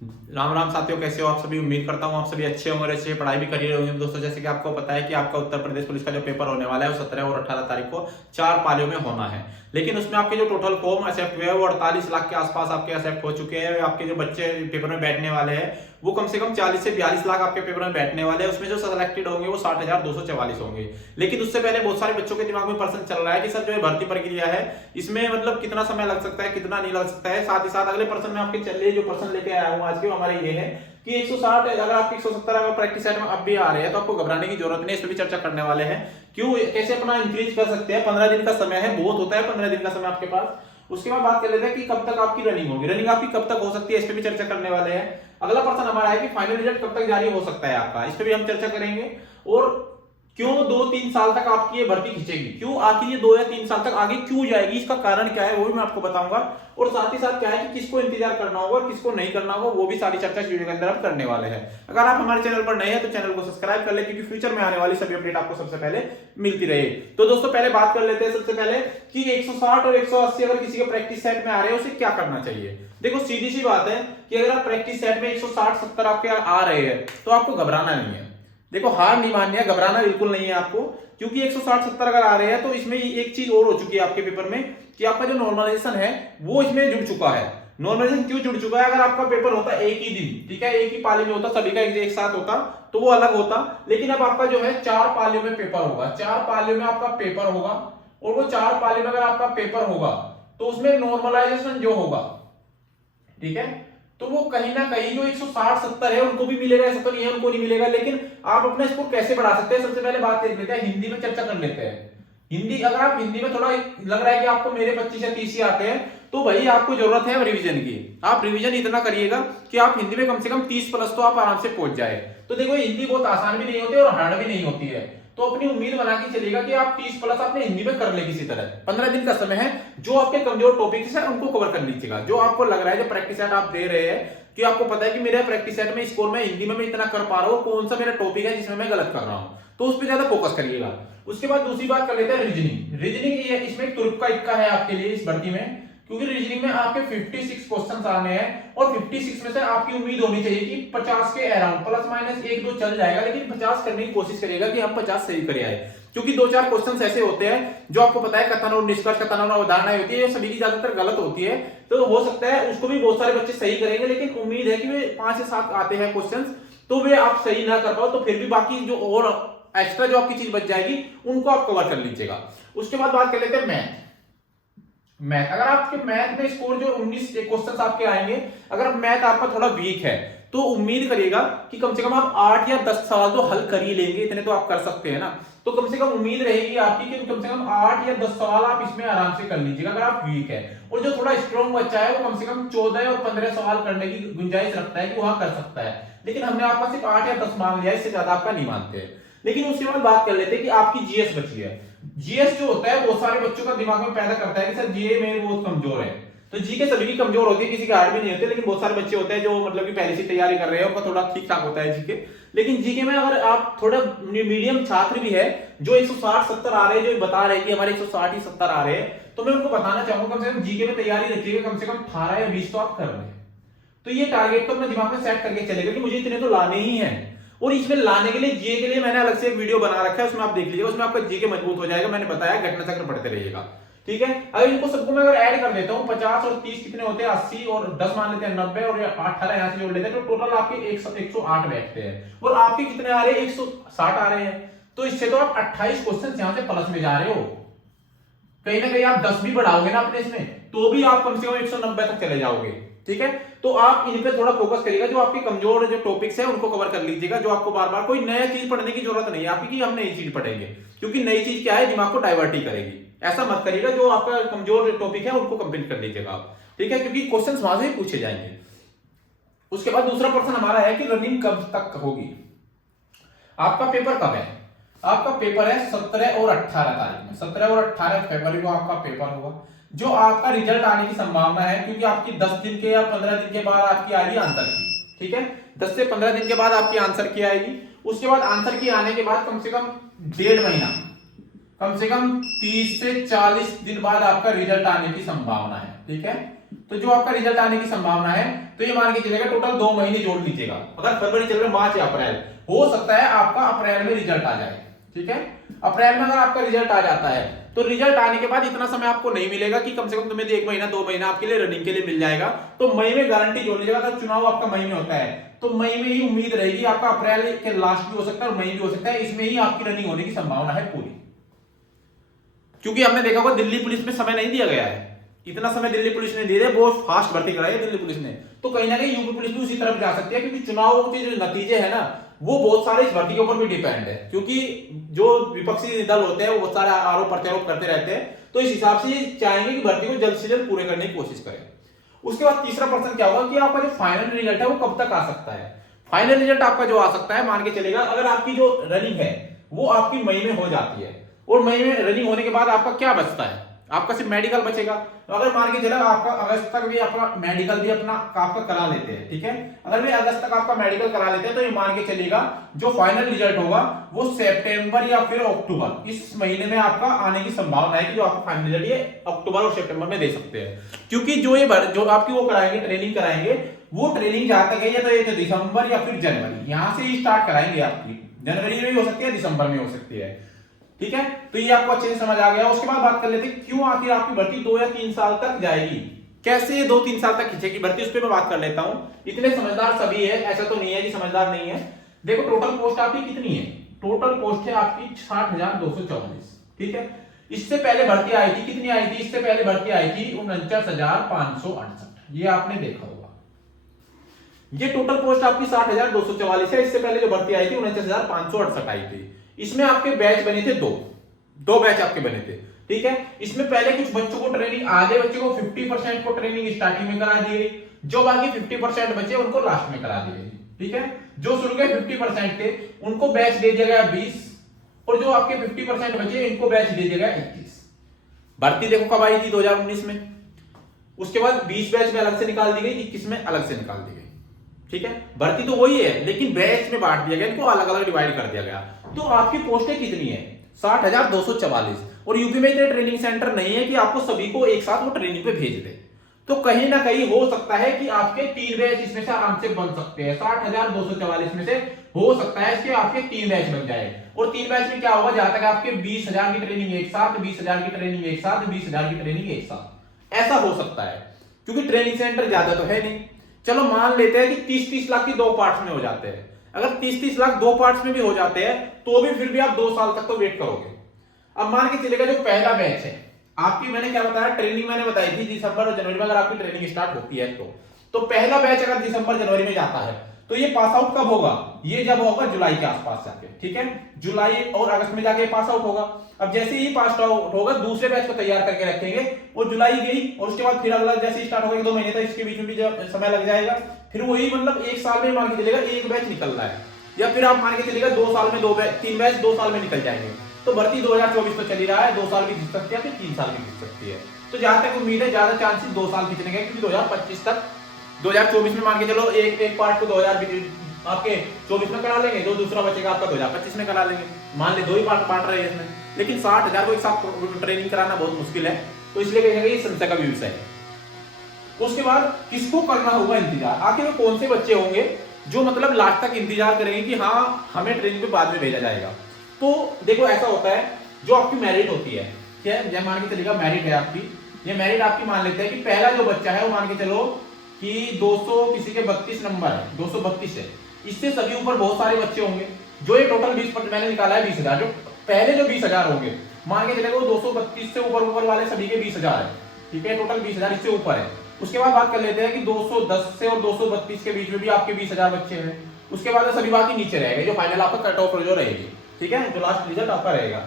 राम राम साथियों, कैसे हो आप सभी। उम्मीद करता हूँ आप सभी अच्छे होंगे, अच्छे पढ़ाई भी कर रहे होंगे। दोस्तों, जैसे कि आपको पता है कि आपका उत्तर प्रदेश पुलिस का जो पेपर होने वाला है वो 17 और 18 तारीख को 4 पालियों में होना है। लेकिन उसमें आपके जो टोटल फॉर्म एक्सेप्ट हुए हैं वो 48 लाख के आसपास आपके एक्सेप्ट हो चुके हैं। आपके जो बच्चे पेपर में बैठने वाले हैं वो कम से कम 40 से 42 लाख आपके पेपर में बैठने वाले हैं। उसमें जो सिलेक्टेड होंगे वो 60,244 होंगे। लेकिन उससे पहले बहुत सारे बच्चों के दिमाग में प्रश्न चल रहा है कि सर जो भर्ती प्रक्रिया है इसमें मतलब कितना समय लग सकता है, कितना नहीं लग सकता है। साथ ही साथ अगले प्रश्न में आपके चलिए जो प्रश्न लेके आया हूँ आज के हमारे ये है कि 160 अगर आपके 170 अगर प्रैक्टिस सेट में अब भी आ रहे हैं तो आपको घबराने की जरूरत नहीं। इस पर भी चर्चा करने वाले हैं क्यों, कैसे अपना इंक्रीज कर सकते हैं। 15 दिन का समय है, बहुत होता है 15 दिन का समय आपके पास। उसके बाद बात कर लेते हैं कि कब तक आपकी रनिंग होगी, रनिंग आपकी कब तक हो सकती है, इस पर भी चर्चा करने वाले हैं। अगला प्रश्न हमारा है कि फाइनल रिजल्ट कब तक जारी हो सकता है आपका, इस पर भी हम चर्चा करेंगे। और क्यों 2-3 साल तक आपकी ये भर्ती खींचेगी, क्यों आखिर ये 2 या 3 साल तक आगे क्यों जाएगी, इसका कारण क्या है वो भी मैं आपको बताऊंगा। और साथ ही साथ क्या है कि किसको इंतजार करना होगा और किसको नहीं करना होगा वो भी सारी चर्चा इस वीडियो के अंदर हम करने वाले हैं। अगर आप हमारे चैनल पर नए हैं तो चैनल को सब्सक्राइब कर ले, क्योंकि फ्यूचर में आने वाली सभी अपडेट आपको सबसे पहले मिलती रहे। तो दोस्तों पहले बात कर लेते हैं सबसे पहले कि 160 और 180 अगर किसी के प्रैक्टिस सेट में आ रहे हैं उसे क्या करना चाहिए। देखो सीधी सी बात है कि अगर आप प्रैक्टिस सेट में 160-70 आपके आ रहे हैं तो आपको घबराना नहीं है। देखो हार नहीं माननी है, घबराना बिल्कुल नहीं है आपको, क्योंकि 160-70 अगर आ रहे हैं तो इसमें एक चीज और हो चुकी है आपके पेपर में कि आपका जो नॉर्मलाइजेशन है वो इसमें जुड़ चुका है। नॉर्मलाइजेशन क्यों जुड़ चुका है, अगर आपका पेपर होता एक ही दिन, ठीक है, एक ही पाली में होता, सभी का एक साथ होता तो वो अलग होता। लेकिन अब आपका जो है 4 पालियों में पेपर होगा, 4 पालियों में आपका पेपर होगा। और वो 4 पालियों में अगर आपका पेपर होगा तो उसमें नॉर्मलाइजेशन जो होगा, ठीक है, तो वो कहीं ना कहीं जो 160-70 है उनको भी मिलेगा, ऐसा तो नहीं है उनको नहीं मिलेगा। लेकिन आप अपना स्कोर कैसे बढ़ा सकते हैं, सबसे पहले बात देख लेते हैं, हिंदी में चर्चा कर लेते हैं। हिंदी, अगर आप हिंदी में थोड़ा लग रहा है कि आपको मेरे 25 या 30 ही आते हैं तो भाई आपको जरूरत है रिवीजन की। आप रिवीजन इतना करिएगा कि आप हिंदी में कम से कम 30 प्लस तो आप आराम से पहुंच जाए। तो देखो हिंदी बहुत आसान भी नहीं होती और हार्ड भी नहीं होती है, तो अपनी उम्मीद बना के चलेगा कि आप 30 प्लस आपने हिंदी में कर ले किसी तरह। 15 दिन का समय है, जो आपके कमजोर टॉपिक्स है उनको कवर कर लीजिएगा। जो आपको लग रहा है जो प्रैक्टिस सेट आप दे रहे हैं कि आपको पता है कि मेरा प्रैक्टिस सेट में स्कोर में हिंदी में मैं इतना कर पा रहा हूं, कौन सा मेरा टॉपिक है जिसमें मैं गलत कर रहा हूं, तो उस पर ज्यादा फोकस करिएगा। उसके बाद दूसरी बात कर लेते हैं रीजनिंग। रीजनिंग इसमें तुरुप का इक्का है आपके लिए इस भर्ती में, क्योंकि रीजनिंग में आपके 56 क्वेश्चंस आने हैं और 56 में से आपकी उम्मीद होनी चाहिए कि 50 के अराउंड, प्लस माइनस 1-2 चल जाएगा, लेकिन 50 करने की कोशिश करिएगा कि हम 50 सही करे आए। क्योंकि 2-4 क्वेश्चंस ऐसे होते हैं जो आपको पता है कथन और निष्कर्ष, कथन और अवधारणाएं होती है, ये सभी की ज्यादातर गलत होती है। तो हो सकता है उसको भी बहुत सारे बच्चे सही करेंगे, लेकिन उम्मीद है कि वे 5 से 7 आते हैं क्वेश्चन तो वे आप सही ना कर पाओ, तो फिर भी बाकी जो और एक्स्ट्रा जो आपकी चीज बच जाएगी उनको आप कवर कर लीजिएगा। उसके बाद बात कर लेते हैं मैथ। मैथ, अगर आपके मैथ में स्कोर जो 19 क्वेश्चंस आपके आएंगे, अगर मैथ आपका थोड़ा वीक है तो उम्मीद करिएगा कि कम से कम आप 8 या 10 सवाल तो हल कर ही लेंगे, इतने तो आप कर सकते हैं ना। तो कम से कम उम्मीद रहेगी आपकी कि कम से कम 8 या 10 सवाल आप इसमें आराम से कर लीजिएगा अगर आप वीक है। और जो थोड़ा स्ट्रॉन्ग बच्चा है वो कम से कम 14 और 15 सवाल करने की गुंजाइश रखता है कि वहां कर सकता है। लेकिन हमने आपका सिर्फ 8 या 10 मांग लिया, इससे ज्यादा आपका नहीं मानते। लेकिन उसके बाद बात कर लेते हैं कि आपकी जीएस बची है। जीएस जो होता है बहुत सारे बच्चों का दिमाग में पैदा करता है कि सर जीए में बहुत कमजोर है। तो जी के सभी की कमजोर होती है, किसी की हार्ड भी नहीं होती, लेकिन बहुत सारे बच्चे होते हैं जो मतलब कि पहले से तैयारी कर रहे हैं, उनका थोड़ा ठीक ठाक होता है जीके। लेकिन जीके में अगर आप थोड़ा मीडियम छात्र भी है जो 160-70 आ रहे हैं, जो बता रहे हैं कि हमारे 160 ही 70 आ रहे हैं, तो मैं उनको बताना चाहूंगा कम से कम जीके में तैयारी रखिएगा, कम से कम 18 या 20 तो आप कर रहे हैं। तो ये टारगेट तो अपने दिमाग में सेट करके चलेगा कि मुझे इतने तो लाने ही हैं। और इसमें लाने के लिए जीए के लिए मैंने अलग से एक वीडियो बना रखा है, उसमें आप देख लीजिएगा, उसमें आपका जीके मजबूत हो जाएगा। मैंने बताया घटना चक्र पढ़ते रहिएगा, ठीक है। अगर इनको सबको मैं अगर ऐड कर देता हूं 50 और 30 कितने होते हैं 80 और 10 मान लेते हैं 90 और 18 यहां से जोड़ लेते हैं तो टोटल आपके 108 बैठते हैं। और आपके कितने आ रहे हैं 160 आ रहे हैं, तो इससे तो आप 28 क्वेश्चन यहां से प्लस में जा रहे हो। कहीं ना कहीं आप 10 भी बढ़ाओगे ना अपने इसमें तो भी आप कम से कम 190 तक चले जाओगे, ठीक है। तो आप इन पे थोड़ा फोकस करिएगा, जो आपके कमजोर जो टॉपिक्स है उनको कवर कर लीजिएगा। जो आपको बार बार कोई नया चीज पढ़ने की जरूरत नहीं है आपकी कि हम नई चीज पढ़ेंगे, क्योंकि नई चीज क्या है दिमाग को डाइवर्ट ही करेगी। ऐसा मत करिएगा, जो आपका कमजोर टॉपिक है उनको कंप्लीट कर लीजिएगा आप, ठीक है, क्योंकि क्वेश्चन वहां से पूछे जाएंगे। उसके बाद दूसरा प्रश्न हमारा है कि रनिंग कब तक होगी। आपका पेपर कब है, आपका पेपर है 17 और 18 तारीख में, 17 और 18 फरवरी को आपका पेपर होगा। जो आपका रिजल्ट आने की संभावना है, क्योंकि आपकी 10 दिन के या 15 दिन के बाद आपकी आएगी आंसर की, ठीक है, 10 से 15 दिन के बाद आपकी आंसर की आएगी। उसके बाद आंसर की आने के बाद कम से कम 1.5 महीना, कम से कम 30 से 40 दिन बाद आपका रिजल्ट आने की संभावना है, ठीक है। तो जो आपका रिजल्ट आने की संभावना है, तो ये मान के चलेगा टोटल 2 महीने जोड़ लीजिएगा। अगर फरवरी चल रहा है, मार्च या अप्रैल, हो सकता है आपका अप्रैल में रिजल्ट आ जाए। ठीक है, अप्रैल में अगर आपका रिजल्ट आ जाता है तो रिजल्ट आने के बाद इतना समय आपको नहीं मिलेगा कि कम से कम तुम्हें 1 महीना 2 महीना आपके लिए रनिंग के लिए मिल जाएगा। तो मई में गारंटी जोड़ लीजिएगा। अगर चुनाव आपका मई में होता है तो मई में ही उम्मीद रहेगी, आपका अप्रैल के लास्ट भी हो सकता है और मई भी हो सकता है, इसमें ही आपकी रनिंग होने की संभावना है पूरी। क्योंकि हमने देखा होगा दिल्ली पुलिस में समय नहीं दिया गया है, इतना समय दिल्ली पुलिस ने दिया है, बहुत फास्ट भर्ती कराई है दिल्ली पुलिस ने। तो कहीं ना कहीं यूपी पुलिस भी उसी तरफ जा सकती है, क्योंकि चुनाव के जो नतीजे है ना, वो बहुत सारे इस भर्ती के ऊपर भी डिपेंड है। क्योंकि जो विपक्षी दल होते हैं वो बहुत सारे आरोप प्रत्यारोप करते रहते हैं, तो इस हिसाब से चाहेंगे कि भर्ती को जल्द से जल्द पूरे करने की कोशिश करें। उसके बाद तीसरा प्रश्न क्या होगा कि आपका जो फाइनल रिजल्ट है वो कब तक आ सकता है। फाइनल रिजल्ट आपका जो आ सकता है, मान के चलेगा अगर आपकी जो रनिंग है वो आपकी मई में हो जाती है, और मई में रनिंग होने के बाद आपका क्या बचता है, आपका सिर्फ मेडिकल बचेगा। तो अगर मान के चला आपका अगस्त तक भी आपका मेडिकल भी अपना आपका करा लेते हैं, ठीक है, अगर भी अगस्त तक आपका मेडिकल करा लेते हैं, तो ये मान के चलिएगा जो फाइनल रिजल्ट होगा वो सितंबर या फिर अक्टूबर, इस महीने में आपका आने की संभावना है कि जो आपका फाइनल रिजल्ट ये अक्टूबर और सितंबर में दे सकते हैं। क्योंकि जो आपकी वो कराएंगे, ट्रेनिंग कराएंगे, वो ट्रेनिंग जहां तक है या तो ये दिसंबर या फिर जनवरी, यहां से ही स्टार्ट कराएंगे। आपकी जनवरी में भी हो सकती है, दिसंबर में हो सकती है। ठीक है, तो ये आपको अच्छे से समझ आ गया। उसके बाद बात कर लेते हैं क्यों आखिर आपकी भर्ती 2 या 3 साल तक जाएगी, कैसे 2-3 साल तक खींचेगी भर्ती, उस पर मैं बात कर लेता हूं। इतने समझदार सभी है, ऐसा तो नहीं है कि समझदार नहीं है। देखो टोटल पोस्ट आपकी कितनी है, टोटल पोस्ट है आपकी 60,244। ठीक है, इससे पहले भर्ती आई थी, कितनी आई थी, इससे पहले भर्ती आई थी 49,568, ये आपने देखा होगा। ये टोटल पोस्ट आपकी 60,244 है। इससे पहले जो भर्ती आई थी 49,568 आई थी। इसमें आपके बैच बने थे दो बैच आपके बने थे। ठीक है, इसमें पहले कुछ बच्चों को ट्रेनिंग, आधे बच्चों को 50% को ट्रेनिंग स्टार्टिंग में करा दी गई, जो बाकी 50% बचे उनको लास्ट में करा दी गई। ठीक है, जो शुरू के 50% थे उनको बैच दे दिया गया 20, और जो आपके 50% बचे इनको बैच दे दिया गया 21। भर्ती देखो कब आई थी, 2019 में। उसके बाद 20 बैच में अलग से निकाल दी गई, 21 में अलग से निकाल दी गई। ठीक है, भर्ती तो वही है, लेकिन बैच में बांट दिया गया, इनको अलग अलग डिवाइड कर दिया गया। तो आपकी पोस्टें कितनी है, 60,244। और यूपी में इतने ट्रेनिंग सेंटर नहीं है कि आपको सभी को एक साथ वो ट्रेनिंग पे भेज दे। तो कहीं ना कहीं हो सकता है कि आपके 3 बैच इसमें से आराम से बन सकते हैं। 60,244 में से हो सकता है इसके आपके 3 बैच बन जाए। और 3 बैच में क्या होगा, जहां तक आपके 20,000 की ट्रेनिंग एक साथ, 20,000 की ट्रेनिंग एक साथ, 20,000 की ट्रेनिंग एक साथ, ऐसा हो सकता है। क्योंकि ट्रेनिंग सेंटर ज्यादा तो है नहीं। चलो मान लेते हैं कि 30-30 लाख की 2 पार्ट्स में हो जाते हैं। अगर 30-30 लाख 2 पार्ट्स में भी हो जाते हैं तो भी फिर भी आप 2 साल तक तो वेट करोगे। अब मान के चलेगा जो पहला बैच है आपकी, मैंने क्या बताया, ट्रेनिंग मैंने बताई थी दिसंबर और जनवरी में अगर आपकी ट्रेनिंग स्टार्ट होती है तो पहला बैच अगर दिसंबर जनवरी में जाता है तो ये पास आउट कब होगा, ये जब होगा जुलाई के आसपास जाके। ठीक है, जुलाई और अगस्त में जाके पास आउट होगा। अब जैसे ही पास आउट होगा दूसरे बैच को तैयार करके रखेंगे, और जुलाई गई और उसके बाद फिर अगला जैसे स्टार्ट होगा 2 महीने तक, इसके बीच में भी समय लग जाएगा। फिर वही मतलब 1 साल में मान के चलेगा 1 बैच निकल रहा है, या फिर आप मान के चलेगा 2 साल में 3 बैच 2 साल में निकल जाएंगे। तो भर्ती 2024 तो चली रहा है, 2 साल भी खींच सकती है, फिर 3 साल भी खींच सकती है। तो जहां तक उम्मीद है ज्यादा चांसेस 2 साल खींचने के, क्योंकि 2025 तक 2024 में मान के चलो एक पार्ट को 2000 आपके 24 में करा लेंगे, जो दूसरा बचेगा आपका 2025 में करा लेंगे। मान ले 2 ही पार्ट बांट रहे हैं इसमें, लेकिन 60,000 को एक साथ ट्रेनिंग कराना बहुत मुश्किल है, तो इसलिए कहेंगे ये संशय का भी विषय है। उसके बाद किसको करना होगा इंतजार, आखिर में कौन से बच्चे होंगे जो मतलब लास्ट तक इंतजार करेंगे कि हाँ हमें ट्रेनिंग पे बाद में भेजा जाएगा। तो देखो ऐसा होता है, जो आपकी मेरिट होती है, क्या है, मान के चलिएगा मेरिट है आपकी, ये मेरिट आपकी मान लेते हैं कि पहला जो बच्चा है वो मान के चलो कि 200 किसी के 32 नंबर है, 232 है, इससे सभी ऊपर बहुत सारे बच्चे होंगे। जो ये टोटल 20% मैंने निकाला है 20,000, जो पहले जो 20,000 होंगे मान के चलेगा वो 232 से ऊपर वाले सभी के 20,000 है। ठीक है, टोटल 20,000 इससे ऊपर है। उसके बाद बात कर लेते हैं कि 210 से और 232 के बीच में भी आपके 20,000 बच्चे हैं। उसके बाद सभी बाकी नीचे रहेगा, जो फाइनल आपका कट ऑफ जो रहेगी। ठीक है, जो लास्ट रिजल्ट आपका रहेगा।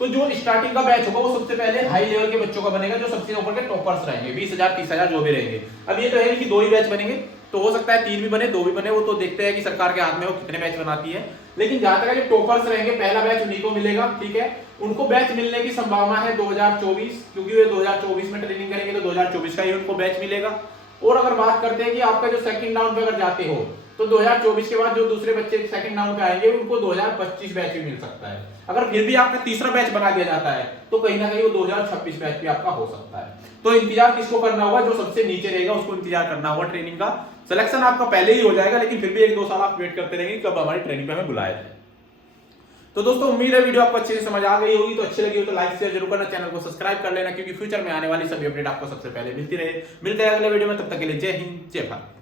तो जो स्टार्टिंग का बैच होगा वो सबसे पहले हाई लेवल के बच्चों का बनेगा, जो सबसे ऊपर के टॉपर्स रहेंगे, 20,000 30,000 जो भी रहेंगे। अब ये तो है कि 2 ही बैच बनेंगे, तो हो सकता है 3 भी बने 2 भी बने, वो तो देखते हैं कि सरकार के हाथ में वो कितने बैच बनाती है। लेकिन जहां तक जो टॉपर्स रहेंगे पहला बैच उन्हीं को मिलेगा। ठीक है, उनको बैच मिलने की संभावना है 2024, क्योंकि वे 2024 में ट्रेनिंग करेंगे तो 2024 का ही उनको बैच मिलेगा। और अगर बात करते हैं कि आपका जो सेकंड राउंड पे अगर जाते हो तो 2024 के बाद जो दूसरे बच्चे सेकंड राउंड पे आएंगे उनको 2025 बैच भी मिल सकता है। अगर फिर भी आपका तीसरा बैच बना दिया जाता है तो कहीं ना कहीं वो 2026 बैच भी आपका हो सकता है। तो इंतजार किसको करना होगा, जो सबसे नीचे रहेगा उसको इंतजार करना होगा ट्रेनिंग का। सिलेक्शन आपका पहले ही हो जाएगा, लेकिन फिर भी 1-2 साल आप वेट करते रहेंगे कब हमारी ट्रेनिंग पे हमें बुलाया जाए। तो दोस्तों उम्मीद है वीडियो आपको अच्छे से समझ आ गई होगी। तो अच्छी लगी हो तो लाइक शेयर जरूर करना, चैनल को सब्सक्राइब कर लेना, क्योंकि फ्यूचर में आने वाली सभी अपडेट आपको सबसे पहले मिलती रहे। मिलते हैं अगले वीडियो में, तब तक के लिए जय हिंद जय भारत।